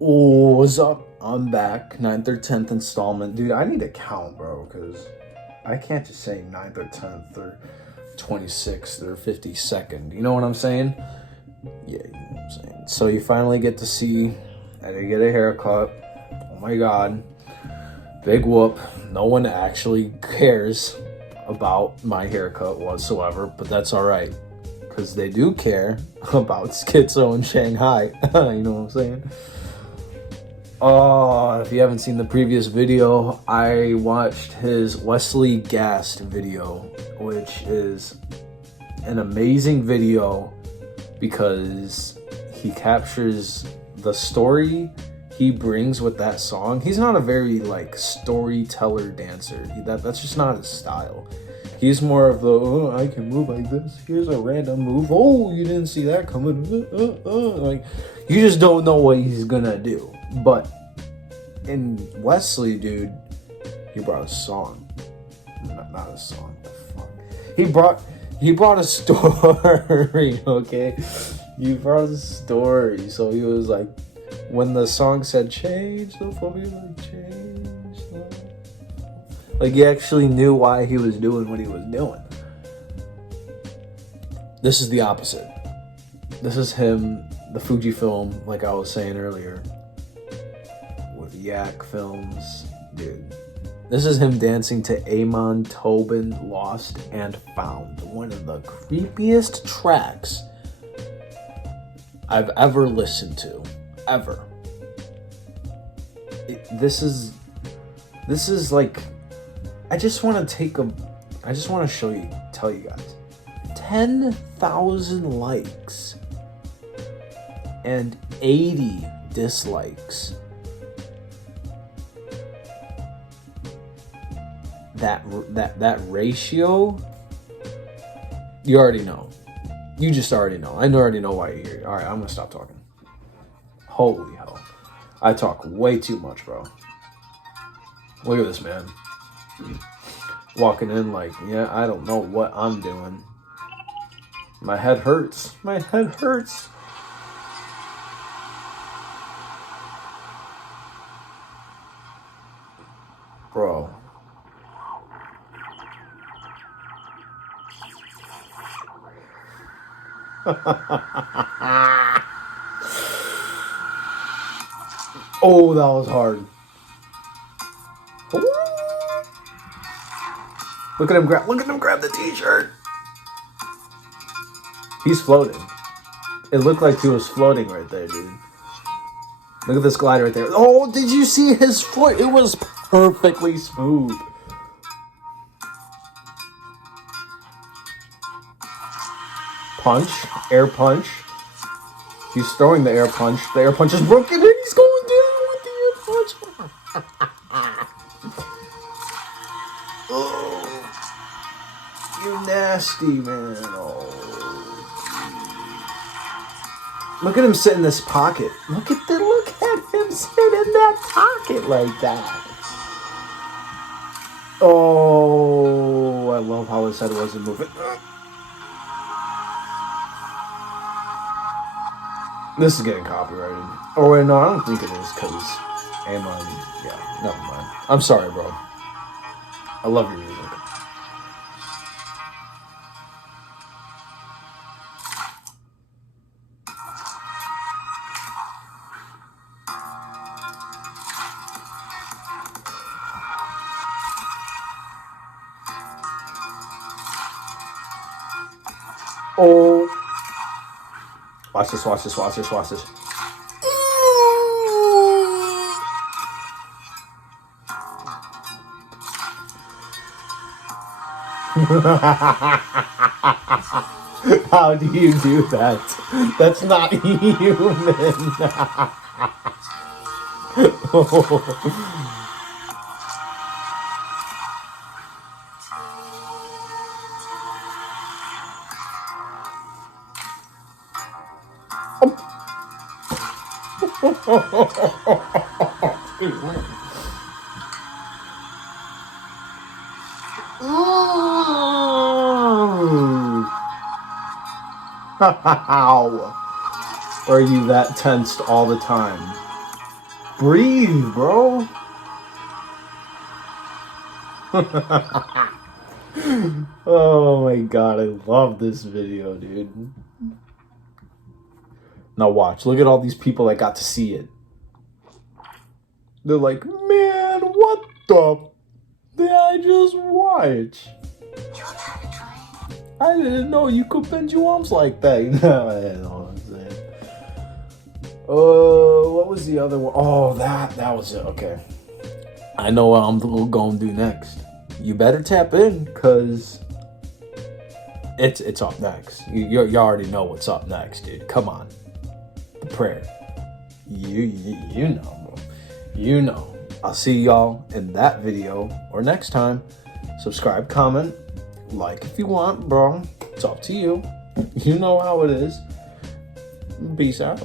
Oh, what's up? I'm back. Ninth or 10th installment. Dude, I need to count, bro, because I can't just say ninth or 10th or 26th or 52nd. You know what I'm saying? Yeah, you know what I'm saying. So you finally get to see, I did get a haircut. Oh my god. Big whoop. No one actually cares about my haircut whatsoever, but that's alright. Because they do care about Skitzo in Shanghai. You know what I'm saying? Oh, if you haven't seen the previous video, I watched his Wesley Gast video, which is an amazing video because he captures the story he brings with that song. He's not a very storyteller dancer. That's just not his style. He's more of the, oh, I can move like this. Here's a random move. Oh, you didn't see that coming. Like, you just don't know what he's gonna do. But in Wesley, dude, he brought a song. Not a song. The fuck. He brought a story. Okay, he brought a story. So he was like, when the song said change the formula, change the... Like, he actually knew why he was doing what he was doing. This is the opposite. This is him, the FUJIFILM, like I was saying earlier, with YAK films. Dude, this is him dancing to Amon Tobin, Lost and Found. One of the creepiest tracks I've ever listened to. Ever. This is like, I just want to tell you guys, 10,000 likes and 80 dislikes. That ratio, you already know. You just already know. I already know why you're here. All right, I'm gonna stop talking. Holy hell, I talk way too much, bro. Look at this man. Walking in like, yeah, I don't know what I'm doing. My head hurts. My head hurts. Bro. Oh, that was hard. Look at him grab the t-shirt. He's floating. It looked like he was floating right there, dude. Look at this glide right there. Oh, did you see his foot? It was perfectly smooth. Punch, air punch. He's throwing the air punch. The air punch is broken and he's going down with the air punch. Oh, you nasty, man. Oh. Look at him sit in this pocket. Look at him sit in that pocket like that. Oh, I love how his head wasn't moving. This is getting copyrighted. Oh wait, no, I don't think it is, because Amon, yeah, never mind. I'm sorry, bro. I love your music. Oh. Watch this. How do you do that? That's not human. How? Or are you that tensed all the time? Breathe, bro. Oh my god, I love this video, dude. Now watch, look at all these people that got to see it. They're like, man, what the did I just watch? I didn't know you could bend your arms like that. You know what I'm saying? What was the other one? Oh, that was it. Okay. I know what I'm going to do next. You better tap in, because it's up next. You already know what's up next, dude. Come on. The prayer. You know, bro. You know. I'll see y'all in that video or next time. Subscribe, comment, like if you want, bro. It's up to you. You know how it is. Peace out.